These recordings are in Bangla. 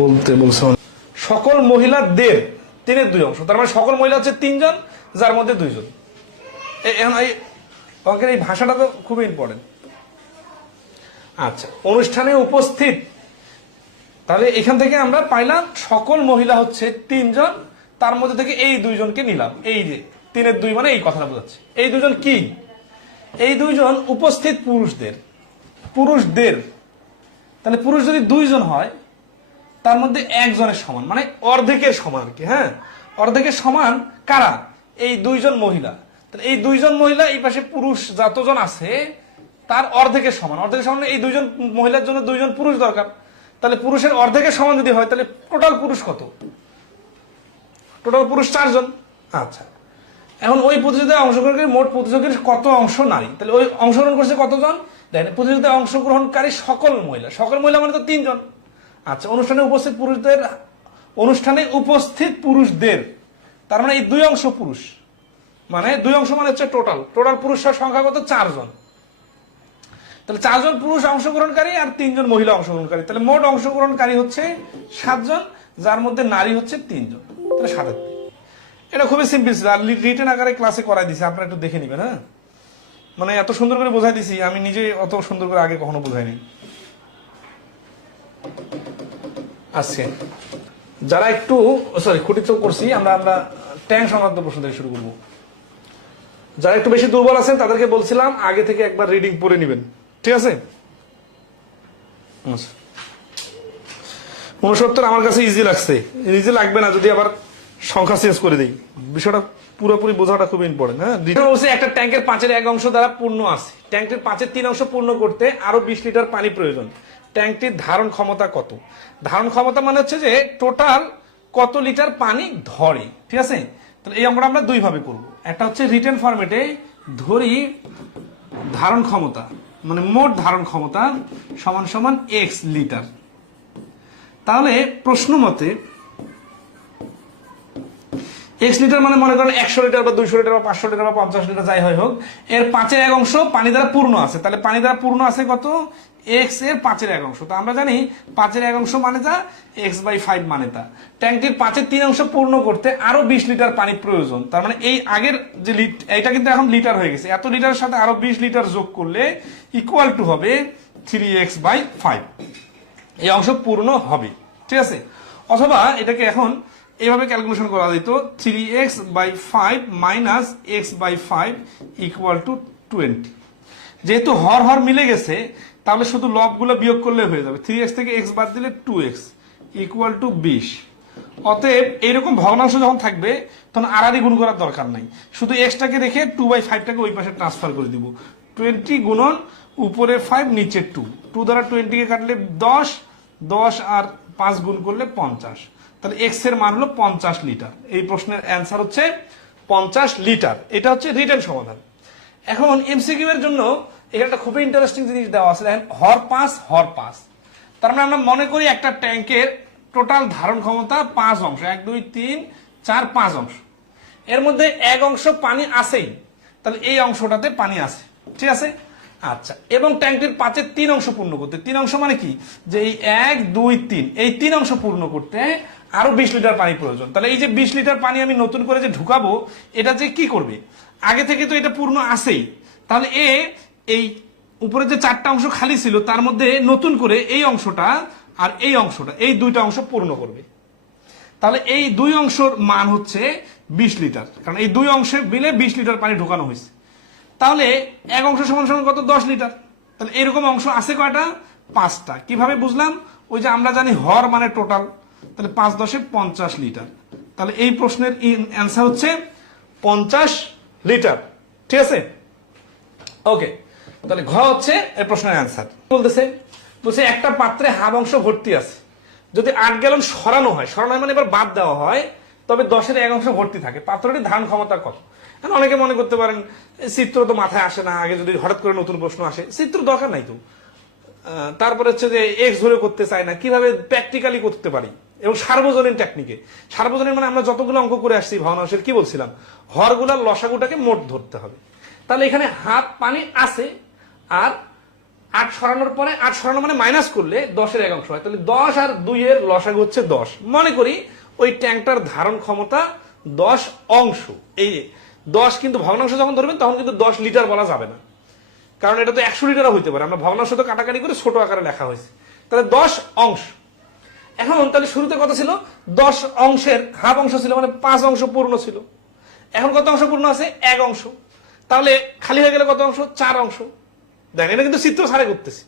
বলতে বলছে সকল মহিলাদের 3/2 অংশ, তার মানে সকল মহিলা হচ্ছে 3 জন, যার মধ্যে 2 জন। এখন এই অঙ্কের এই ভাষাটা তো খুবই ইম্পর্টেন্ট। আচ্ছা, অনুষ্ঠানে উপস্থিত, তাহলে এখান থেকে আমরা পাইলাম সকল মহিলা হচ্ছে 3 জন, তার মধ্যে থেকে এই 2 জনকে নিলাম। এই যে 3/2 মানে এই কথাটা বোঝাচ্ছে। এই 2 জন কি? এই 2 জন উপস্থিত পুরুষদের। তাহলে পুরুষ যদি 2 জন হয়, তার মধ্যে 1 জনের সমান, মানে অর্ধেকের সমান আর কি। হ্যাঁ, অর্ধেকের সমান কারা? এই 2 জন মহিলা। তাহলে এই 2 জন মহিলা, এই পাশে পুরুষ যতজন আছে তার অর্ধেকের সমান। অর্ধেকের সমান এই 2 জন মহিলার জন্য 2 জন পুরুষ দরকার। তাহলে পুরুষের অর্ধেকের সমান যদি হয়, তাহলে টোটাল পুরুষ কত? টোটাল পুরুষ 4 জন। আচ্ছা, এখন ওই প্রতিযোগিতায় অংশগ্রহণকারী মোট প্রতিযোগীর কত অংশ নারী? তাহলে ওই অংশগ্রহণ করছে কতজন? দেখেন, প্রতিযোগিতায় অংশগ্রহণকারী সকল মহিলা মানে তো 3 জন। আচ্ছা, অনুষ্ঠানে উপস্থিত পুরুষদের, তার মানে এই 2 অংশ পুরুষ, মানে 2 অংশ মানে হচ্ছে টোটাল পুরুষের সংখ্যা কত? 4 জন। তাহলে 4 জন পুরুষ অংশগ্রহণকারী আর 3 জন মহিলা অংশগ্রহণকারী, তাহলে মোট অংশগ্রহণকারী হচ্ছে 7 জন, যার মধ্যে নারী হচ্ছে 3 জন। তাহলে 7। এটা খুবই সিম্পল ছিল, আর রিটেন আকারে ক্লাসে করাই দিছি, আপনারা একটু দেখে নিবেন। হ্যাঁ, মানে এত সুন্দর করে বোঝাই দিছি, আমি নিজে অত সুন্দর করে আগে কখনো বোঝাইনি। আজকে যারা একটু খুঁটি চোখ করছি, আমরা ট্যাঙ্ক সংক্রান্ত প্রশ্ন থেকে শুরু করবো। যারা একটু বেশি দুর্বল আছেন তাদেরকে বলছিলাম আগে থেকে একবার রিডিং পড়ে নিবেন, ঠিক আছে? 69 আমার কাছে ইজি লাগছে, ইজি লাগবে না যদি আবার সংখ্যা চেঞ্জ করে দিই। বিষয়টা পুরোপুরি বোঝাটা খুব ইম্পর্টেন্ট। হ্যাঁ, একটা ট্যাঙ্কের 5/1 অংশ দ্বারা পূর্ণ আছে। ট্যাঙ্কটির 5/3 অংশ পূর্ণ করতে আরো 20 লিটার পানি প্রয়োজন। ট্যাঙ্কটির ধারণ ক্ষমতা কত? ধারণ ক্ষমতা মানে হচ্ছে যে টোটাল কত লিটার পানি ধরে, ঠিক আছে? তাহলে এই অঙ্কটা আমরা 2 ভাবে করব। একটা হচ্ছে রিটেন ফরম্যাটে, ধরি ধারণ ক্ষমতা মানে মোট ধারণ ক্ষমতা সমান সমান x লিটার। তাহলে প্রশ্ন মতে x লিটার মানে মনে করেন 100 লিটার বা 200 লিটার বা 500 লিটার বা 50 লিটার যাই হয় হোক, এর 5/1 অংশ পানি দ্বারা পূর্ণ আছে। তাহলে পানি দ্বারা পূর্ণ আছে কত? x এর 5/1 অংশ। তো আমরা জানি 5/1 অংশ মানে যা, x/5 মানে তা। ট্যাঙ্কটির 5/3 অংশ পূর্ণ করতে আরো 20 লিটার পানি প্রয়োজন। তার মানে এই আগের যে এটা কিন্তু এখন লিটার হয়ে গেছে, এত লিটারের সাথে আরো 20 লিটার যোগ করলে ইকুয়াল টু হবে 3x/5। এই অংশ পূর্ণ হবে, ঠিক আছে? অথবা এটাকে এখন এইভাবে ক্যালকুলেশন করা যেত, 3x/5 minus x/5 equal to 20। যেহেতু হর মিলে গেছে, তাহলে শুধু লবগুলো বিয়োগ করলে হয়ে যাবে। 3x থেকে x বাদ দিলে 2x ইকুয়াল টু 20। অতএব এইরকম ভগ্নাংশ যখন থাকবে তখন আড়াআড়ি গুণ করার দরকার নাই, শুধু এক্সটাকে রেখে 2/5টাকে ওই পাশে ট্রান্সফার করে দিব। 20 গুণন উপরে 5 নিচে 2 দ্বারা 20কে কাটলে 10 আর 5 গুণ করলে 50। তাহলে এক্স এর মান হলো 50 লিটার। এই প্রশ্নের অ্যান্সার হচ্ছে 50 লিটার। এটা হচ্ছে রিটেন সমাধান। এখন এমসিকিউ এর জন্য এখানে একটা খুবই ইন্টারেস্টিং জিনিস দেওয়া আছে, দেখেন, হর পাস। তার মানে আমরা মনে করি একটা ট্যাঙ্কের টোটাল ধারণ ক্ষমতা 5 অংশ, 1 2 3 4 5 অংশ। এর মধ্যে 1 অংশ পানি আছেই, তাহলে এই অংশটাতে পানি আছে, ঠিক আছে? আচ্ছা, এবং ট্যাঙ্কটির 5/3 অংশ পূর্ণ করতে, 3 অংশ মানে কি, যে এই 1 2 3 এই 3 অংশ পূর্ণ করতে আরো 20 লিটার পানি প্রয়োজন। তাহলে এই যে 20 লিটার পানি আমি নতুন করে যে ঢুকাবো, এটা যে কি করবে, আগে থেকে তো এটা পূর্ণ আছেই, তাহলে এই উপরে যে 4টা অংশ খালি ছিল তার মধ্যে নতুন করে এই অংশটা আর এই অংশটা, এই 2টা অংশ পূর্ণ করবে। তাহলে এই 2 অংশের মান হচ্ছে 20 লিটার, কারণ এই 2 অংশে মিলে 20 লিটার পানি ঢোকানো হয়েছে। তাহলে 1 অংশ সমান সমান কত? 10 লিটার। তাহলে এরকম অংশ আছে কয়টা? 5টা। কিভাবে বুঝলাম? ওই যে আমরা জানি হর মানে টোটাল, তাহলে 5 10 50 লিটার। তাহলে এই প্রশ্নের অ্যান্সার হচ্ছে 50 লিটার, ঠিক আছে? ওকে, তাহলে ঘ হচ্ছে এই প্রশ্নের অ্যান্সার। বলছে একটা পাত্রে হাফ অংশ ভর্তি আছে, যদি 8 গ্যালন সরানো হয় মানে এবার বাদ দেওয়া হয়, তবে 10-এর 1 অংশ ভর্তি থাকে, পাত্রটির ধারণ ক্ষমতা কত? অনেকে মনে করতে পারেন চিত্র তো মাথায় আসে না, আগে যদি হঠাৎ করে নতুন প্রশ্ন আসে, চিত্র দরকার নাই তো। তারপরে হচ্ছে যে এক্স ধরে করতে চাই না, কিভাবে প্র্যাকটিক্যালি করতে পারি, এবং সার্বজনীন টেকনিকে। সার্বজনীন মানে আমরা যতগুলো অঙ্ক করে আসছি ভগ্নাংশের, কি বলছিলাম, হরগুলার লসাগুটাকে মোট ধরতে হবে। তাহলে এখানে হাফ পানি আছে আর 8 সরানোর পরে 8 সরানো মানে মাইনাস করলে 10 এর 1 অংশ হয়, তাহলে 10 আর 2 এর লসাগু হচ্ছে 10। মনে করি ওই ট্যাঙ্কটার ধারণ ক্ষমতা 10 অংশ। এই 10 কিন্তু ভগ্নাংশ যখন ধরবেন তখন কিন্তু 10 লিটার বলা যাবে না, কারণ এটা তো 100 লিটারও হইতে পারে। আমরা ভগ্নাংশ তো কাটাকাটি করে ছোট আকারে লেখা হয়েছে, তাহলে 10 অংশ। এখন তাহলে শুরুতে কত ছিল? 10 অংশের হাফ অংশ ছিল, মানে 5 অংশ পূর্ণ ছিল। এখন কত অংশ পূর্ণ আছে? 1 অংশ। তাহলে খালি হয়ে গেলে কত অংশ? 4 অংশ। দেখেন এটা কিন্তু চিত্র ছাড়াই করতেছি,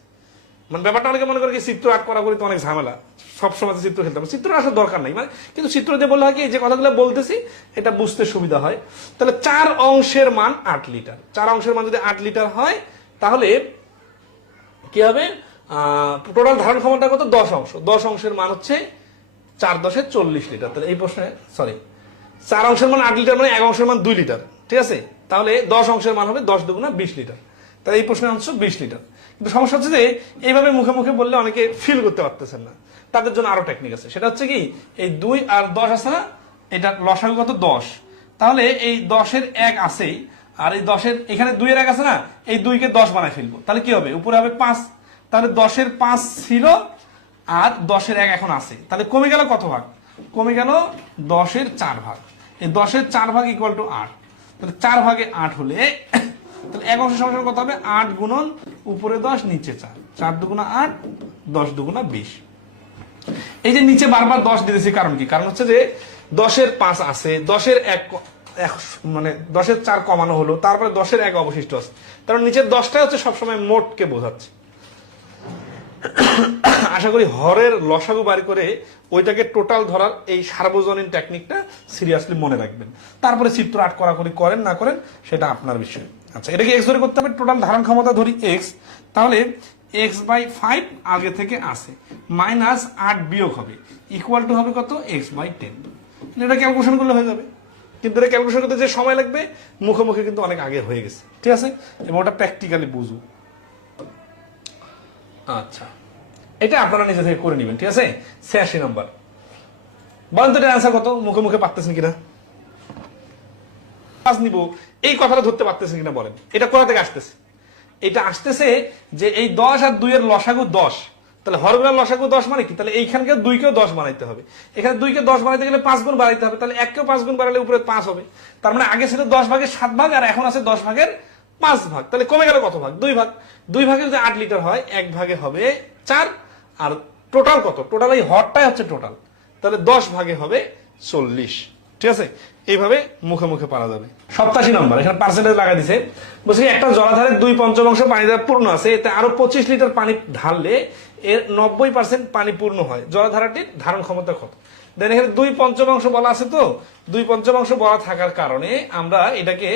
মানে ব্যাপারটা অনেকে মনে করে কি চিত্র আট করা করি তো অনেক ঝামেলা, সবসময় চিত্র খেলতে হবে, চিত্র আসার দরকার নাই। মানে কিন্তু চিত্র দিয়ে বললে হয় কি, যে কথাগুলো বলতেছি এটা বুঝতে সুবিধা হয়। তাহলে 4 অংশের মান 8 লিটার। 4 অংশের মান যদি 8 লিটার হয় তাহলে কি হবে? টোটাল ধারণ ক্ষমতা কত? 10 অংশ। 10 অংশের মান হচ্ছে 4 10 40 লিটার। তাহলে এই প্রশ্নে 4 অংশের মান 8 লিটার মানে 1 অংশের মান 2 লিটার, ঠিক আছে? তাহলে 10 অংশের মান হবে 10 দুগুণা 20 লিটার। তাহলে এই প্রশ্নের অংশ 20 লিটার। কিন্তু সমস্যা হচ্ছে যে এইভাবে মুখে মুখে বললে অনেকে ফিল করতে পারতেছেন না, তাদের জন্য আরো টেকনিক আছে। সেটা হচ্ছে কি, এই 2 আর 10 আছে না, এটা লসাগু কত? 10। তাহলে এই 10 এর 1 আছেই, আর এই 10 এর এখানে 2 এর 1 আছে না, এই 2 কে 10 বানায় ফেলবো। তাহলে কি হবে? উপরে হবে 5। তাহলে 10 এর 5 ছিল আর 10 এর 1 এখন আছে, তাহলে কমে গেল কত ভাগ? কমে গেল 10 এর 4 ভাগ। এই 10 এর 4 ভাগ ইকুয়াল টু 8। তাহলে 4 ভাগে 8 হলে তাহলে 1 অংশ সমান কত হবে? 8 গুণন উপরে 10 নিচে 4। 4 দুগুণা 8, 10 দুগুণা 20। এই যে নিচে বারবার 10 দিতেছি কারণ কি? কারণ হচ্ছে যে 10 এর 5 আছে, 10 এর 1 মানে 10 এর 4 কমানো হলো, তারপরে 10 এর 1 অবশিষ্ট আছে। কারণ নিচের 10টাই হচ্ছে সবসময় মোটকে বোঝাচ্ছে। আশা করি হরের লসাগু বাড়ি করে ওইটাকে টোটাল ধরার এই সার্বজনীন টেকনিকটা সিরিয়াসলি মনে রাখবেন। তারপরে চিত্র আট করাকরি করেন না করেন সেটা আপনার বিষয়। আচ্ছা, এটাকে এক্স ধরে করতে হবে। টোটাল ধারণ ক্ষমতা ধরি এক্স, তাহলে x/5 আগে থেকে আসে, মাইনাস 8 বিয়োগ হবে, ইকুয়াল টু হবে কত? x/10। এটা ক্যালকুলেশন করলে হয়ে যাবে, কিন্তু এটা ক্যালকুলেশন করতে যে সময় লাগবে মুখে মুখে কিন্তু অনেক আগে হয়ে গেছে, ঠিক আছে? এবং ওটা প্র্যাকটিক্যালি বুঝু। আচ্ছা, এটা আপনারা নিজে থেকে করে নেবেন, ঠিক আছে? 86 নম্বর। বলেন তো এটার অ্যান্সার কত? মুখে মুখে পারতেছেন কিনা? নিব এই কথাটা ধরতে পারতেছেন কিনা বলেন? এটা কোথা থেকে আসতেছে? এটা আসতেছে যে এই 10 আর 2 এর লসাগু 10, তাহলে হরগুলার লসাগু 10 মানে কি? তাহলে এইখানকে 2 কেও 10 বানাইতে হবে। এখানে 2 কে 10 বানাইতে গেলে 5 গুণ বাড়াইতে হবে, তাহলে 1 কেও 5 গুণ বাড়ালে উপরে 5 হবে। তার মানে আগে ছিল 10 ভাগের 7 ভাগ আর এখন আছে 10 ভাগের 5 ভাগ। তাহলে কমে গেল কত ভাগ? 2 ভাগ। 2 ভাগে যদি 8 লিটার হয়, 1 ভাগে হবে 4, আর টোটাল কত? টোটাল এই হরটাই হচ্ছে টোটাল, তাহলে 10 ভাগে হবে 40, ঠিক আছে? এইভাবে মুখে মুখে পারা যাবে। 87 নম্বর, এখানে পার্সেন্টেজ লাগা দিছে। বলছি একটা জলাধারের 2/5 পানি দ্বারা পূর্ণ আছে, এতে আরো 25 লিটার পানি ঢাললে এর 90% পানি পূর্ণ হয়। জলাধারাটির ধারণ ক্ষমতা কত? দেন এখানে 2/5 বলা আছে, তো 2/5 বলা থাকার কারণে আমরা এটাকে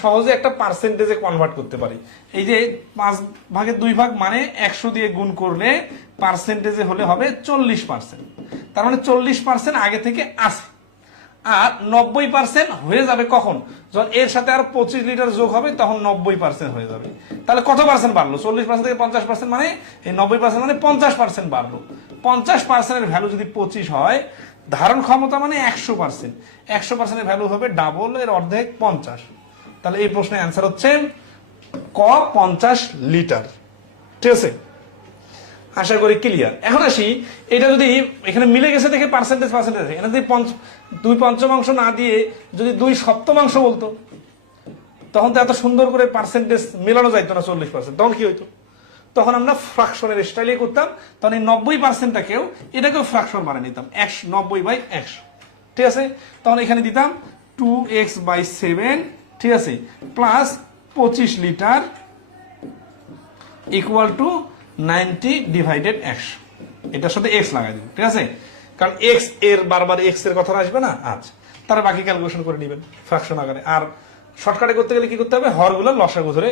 সহজে একটা পার্সেন্টেজে কনভার্ট করতে পারি। এই যে 5 ভাগের 2 ভাগ মানে 100 দিয়ে গুণ করলে পার্সেন্টেজে হলে হবে 40%। তার মানে 40% আগে থেকে আছে, আর 90% হয়ে যাবে কখন? যখন এর সাথে আর 25 লিটার যোগ হবে তখন 90% হয়ে যাবে। তাহলে কত পার্সেন্ট বাড়লো? 40% থেকে 50% মানে এই 90% মানে 50% বাড়লো। 50% ভ্যালু যদি 25 হয়, ধারণ ক্ষমতা মানে 100%। 100% ভ্যালু হবে ডাবল, এর অর্ধেক 50। তাহলে এই প্রশ্নের অ্যান্সার হচ্ছে ক, 50 লিটার, ঠিক আছে? আশা করি ক্লিয়ার। এখন আসি, এটা যদি এখানে মিলে গেছে দেখে পার্সেন্টেজ এখানে যদি 2/5 না দিয়ে যদি 2/7 বলতো, তখন তো এত সুন্দর করে পার্সেন্টেজ মেলানো যাইতো না 40%। তখন কি হইতো? তখন আমরা ফ্রাকশনের স্টাইলে করতাম, তখন এই 90%টাকেও এটাকেও ফ্রাকশন বানিয়ে নিতাম, 90/100, ঠিক আছে? তখন এখানে দিতাম 2x/7, ঠিক আছে, প্লাস 25 লিটার ইকুয়াল টু 90/100। এটার সাথে এক্স লাগাই দিব, ঠিক আছে? কারণ এক্স এর বারবার এক্স এর কথা আসবে না। আচ্ছা, তারা বাকি ক্যালকুলেশন করে নেবেন ফ্রাকশন আকারে। আর শর্টকাটে করতে গেলে কি করতে হবে? হরগুলো লসাগু ধরে,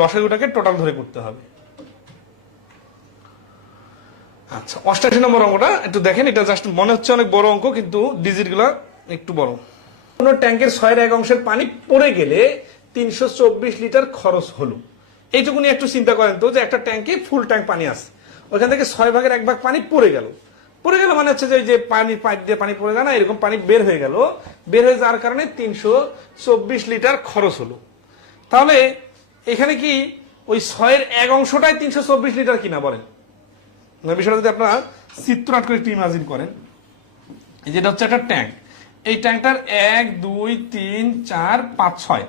লসাগুটাকে টোটাল ধরে করতে হবে। আচ্ছা, 88 নম্বর অঙ্কটা একটু দেখেন। এটা জাস্ট মনে হচ্ছে অনেক বড় অঙ্ক, কিন্তু ডিজিট গুলা একটু বড়। কোন ট্যাঙ্কের 6/1 অংশের পানি পড়ে গেলে 324 লিটার খরচ হলো। এইটুকুনি একটু চিন্তা করেন তো, যে একটা ট্যাঙ্কে ফুল ট্যাঙ্ক পানি আছে, ওইখান থেকে 6 ভাগের 1 ভাগ পানি পড়ে গেল। পড়ে গেল মানে হচ্ছে যে পাইপ দিয়ে পানি পড়ে যায় না, এরকম পানি বের হয়ে গেল। বের হয়ে যাওয়ার কারণে 324 লিটার খরচ হলো। তাহলে এখানে কি ওই 6/1 324 লিটার কিনা বলেন। বিষয়টা যদি আপনারা চিত্র আট করে একটু ইমাজিন করেন, যেটা হচ্ছে একটা ট্যাঙ্ক, এই ট্যাঙ্কটার 1 2 3 4 5 6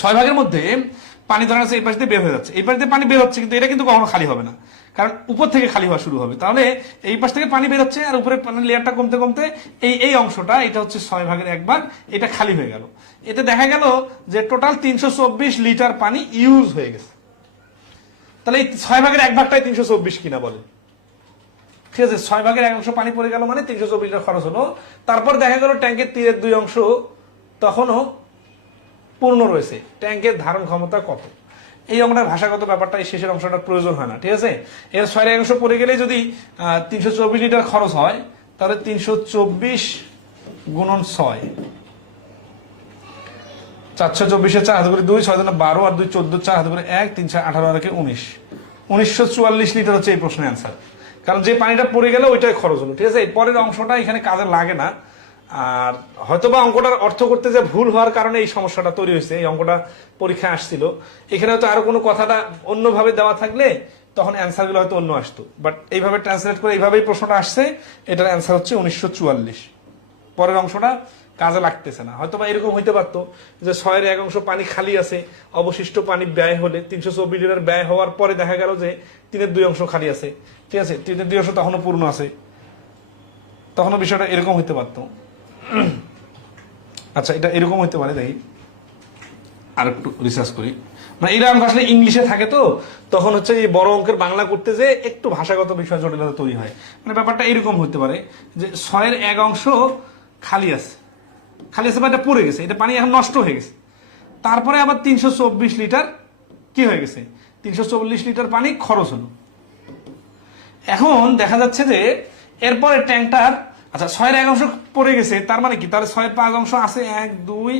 6 ভাগের মধ্যে পানি ধরা আছে এই পাশ দিয়ে বের হয়ে যাচ্ছে, এই পাশ দিয়ে পানি বের হচ্ছে, কিন্তু এটা কিন্তু কখনো খালি হবে না, কারণ উপর থেকে খালি হওয়া শুরু হবে। তাহলে এই পাশ থেকে পানি বের হচ্ছে আর উপরে পানির লেয়ারটা কমতে কমতে এই অংশটা, এটা হচ্ছে 6/1 এটা খালি হয়ে গেল। এতে দেখা গেল যে টোটাল 324 লিটার পানি ইউজ হয়ে গেছে। তাহলে এই 6/1 324 কিনা বলে, ঠিক আছে? 6/1 পানি পড়ে গেল মানে 324 লিটার খরচ হলো। তারপর দেখা গেল ট্যাঙ্কের 3/2 অংশ তখনও পূর্ণ রয়েছে, ট্যাঙ্কের ধারণ ক্ষমতা কত? এই অঙ্কটার ভাষাগত ব্যাপারটা এই শেষের অংশটার প্রয়োজন হয় না, ঠিক আছে? এর 6/1 পড়ে গেলে যদি 324 লিটার খরচ হয়, তাহলে 324 গুণন 6, 424 4 হাতে করে 2, 6 12 আর 2 14, 4 হাতে করে 1, 3 4 18 আর 19, 1944 লিটার হচ্ছে এই প্রশ্নের অ্যান্সার। কারণ যে পানিটা পড়ে গেল ওইটাই খরচ হলো, ঠিক আছে? এই পরের অংশটা এখানে কাজে লাগে না। আর হয়তোবা অঙ্কটার অর্থ করতে যে ভুল হওয়ার কারণে এই সমস্যাটা তৈরি হয়েছে, এই অঙ্কটা পরীক্ষায় আসছিল, এখানে হয়তো আরো কোনো কথাটা অন্যভাবে দেওয়া থাকলে তখন অ্যান্সার গুলো হয়তো অন্য আসতো, বাট এইভাবে ট্রান্সলেট করে এইভাবেই প্রশ্নটা আসছে। এটার অ্যান্সার হচ্ছে 1944। পরের অংশটা কাজে লাগতেছে না। হয়তো বা এরকম হইতে পারতো যে 6/1 পানি খালি আছে, অবশিষ্ট পানি ব্যয় হলে 324 লিটার ব্যয় হওয়ার পরে দেখা গেল যে 3/2 খালি আছে, ঠিক আছে? 3/2 তখনও পূর্ণ আছে, তখনও বিষয়টা এরকম হইতে পারতো। আচ্ছা, এটা এরকম হইতে পারে, দেখি আর একটু রিসার্চ করি। মানে এরকম আসলে ইংলিশে থাকে তো তখন হচ্ছে এই বড় অঙ্কের বাংলা করতে যে একটু ভাষাগত বিষয় জটিলতা তৈরি হয়। মানে ব্যাপারটা এরকম হইতে পারে যে 6/1 খালি আছে, খালি আছে বা এটা পড়ে গেছে, এটা পানি এখন নষ্ট হয়ে গেছে। তারপরে আবার 324 লিটার কি হয়ে গেছে, 340 লিটার পানি খরচ হলো। এখন দেখা যাচ্ছে যে এরপরে ট্যাঙ্কটার, আচ্ছা 6/1 পড়ে গেছে, তার মানে কি, তাহলে 6/5 আছে 1 2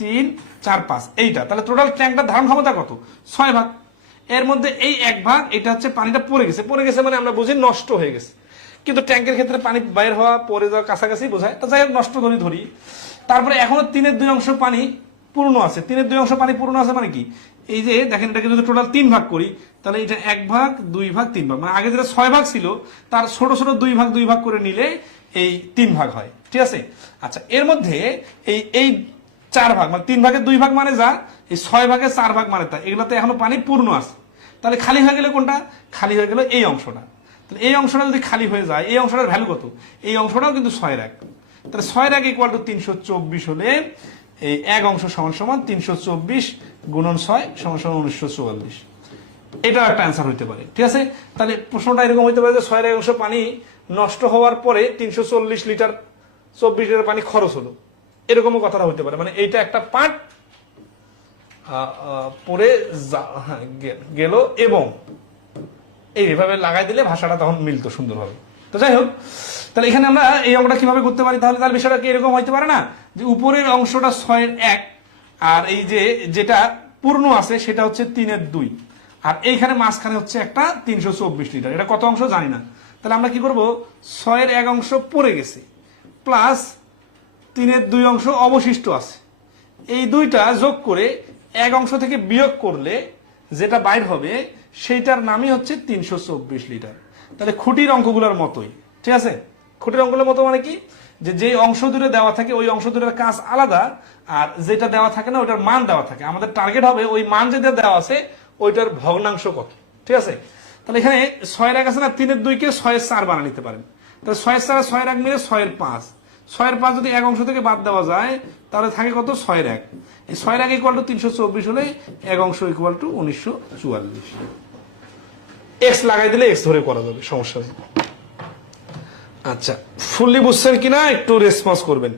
3 4 5 এইটা, তাহলে টোটাল ট্যাঙ্কটার ধারণ ক্ষমতা কত? 6 ভাগ। এর মধ্যে এই 1 ভাগ, এটা হচ্ছে পানিটা পড়ে গেছে, পড়ে গেছে মানে আমরা বুঝি নষ্ট হয়ে গেছে, কিন্তু ট্যাঙ্কের ক্ষেত্রে পানি বাইর হওয়া পড়ে যাওয়া কাছাকাছি বোঝায়, তো যাই হোক নষ্ট ধরি। তারপরে এখনো 3/2 পানি পূর্ণ আছে, 3/2 পানি পূর্ণ আছে মানে কি, এই যে দেখেন এটাকে যদি টোটাল 3 ভাগ করি, তাহলে এটা 1 ভাগ 2 ভাগ 3 ভাগ, মানে আগে যেটা 6 ভাগ ছিল তার ছোট ছোট 2 ভাগ করে নিলে এই 3 ভাগ হয়, ঠিক আছে? আচ্ছা, এর মধ্যে এই 4 ভাগ মানে 3 ভাগের 2 ভাগ মানে যা, এই 6 ভাগের 4 ভাগ মানে তা, এগুলোতে এখনো পানি পূর্ণ আছে। তাহলে খালি হয়ে গেলে কোনটা? খালি হয়ে গেল এই অংশটা। তাহলে এই অংশটা যদি খালি হয়ে যায়, এই অংশটার ভ্যালু কত? এই অংশটাও কিন্তু 6/1। তাহলে 6/1 = 324 হলে এই 1 অংশ সমান সমান 324 গুণন 6 সমান সমান 1944। এটাও একটা অ্যান্সার হইতে পারে, ঠিক আছে? তাহলে প্রশ্নটা এরকম হইতে পারে যে 6/1 পানি নষ্ট হওয়ার পরে 340 লিটার 24 লিটার পানি খরচ হলো, এরকমও কথাটা হইতে পারে। মানে এইটা একটা পার্ট পরে গেল এবং এইভাবে লাগাই দিলে ভাষাটা তখন মিলতো সুন্দরভাবে। তো যাই হোক, তাহলে এখানে আমরা এই অঙ্কটা কিভাবে করতে পারি? তাহলে তার বিষয়টা কি এরকম হইতে পারে না যে উপরের অংশটা 6/1 আর এই যে যেটা পূর্ণ আছে সেটা হচ্ছে 3/2, আর এইখানে মাঝখানে হচ্ছে একটা 324 লিটার, এটা কত অংশ জানি না। তাহলে আমরা কি করব, 6/1 পড়ে গেছে প্লাস 3/2 অবশিষ্ট আছে, এই দুইটা যোগ করে 1 অংশ থেকে বিয়োগ করলে যেটা বাইর হবে সেইটার নামই হচ্ছে 324 লিটার। তাহলে খুঁটির অঙ্কগুলোর মতোই, ঠিক আছে? খুঁটির অঙ্কগুলোর মতো মানে কি, যে অংশ দূরে দেওয়া থাকে ওই অংশ দূরের কাজ আলাদা, আর যেটা দেওয়া থাকে না ওইটার মান দেওয়া থাকে। আমাদের টার্গেট হবে ওই মান যেটা দেওয়া আছে ওইটার ভগ্নাংশ কত, ঠিক আছে? তাহলে এখানে 6/1 আছে না, 3/2 কে 6/4 বানিয়ে নিতে পারেন। তাহলে 6/4 আর 6/1 মিলে 6/5, 6/5 যদি 1 অংশ থেকে বাদ দেওয়া যায় তাহলে থাকে কত, 6/1। এই 6/1 = 324 হলে 1 অংশ = 1944। এক্স লাগাই দিলে এক্স ধরে করা যাবে, সমস্যা নেই। আচ্ছা, ফুললি বুঝছেন কিনা একটু রেসপন্স করবেন।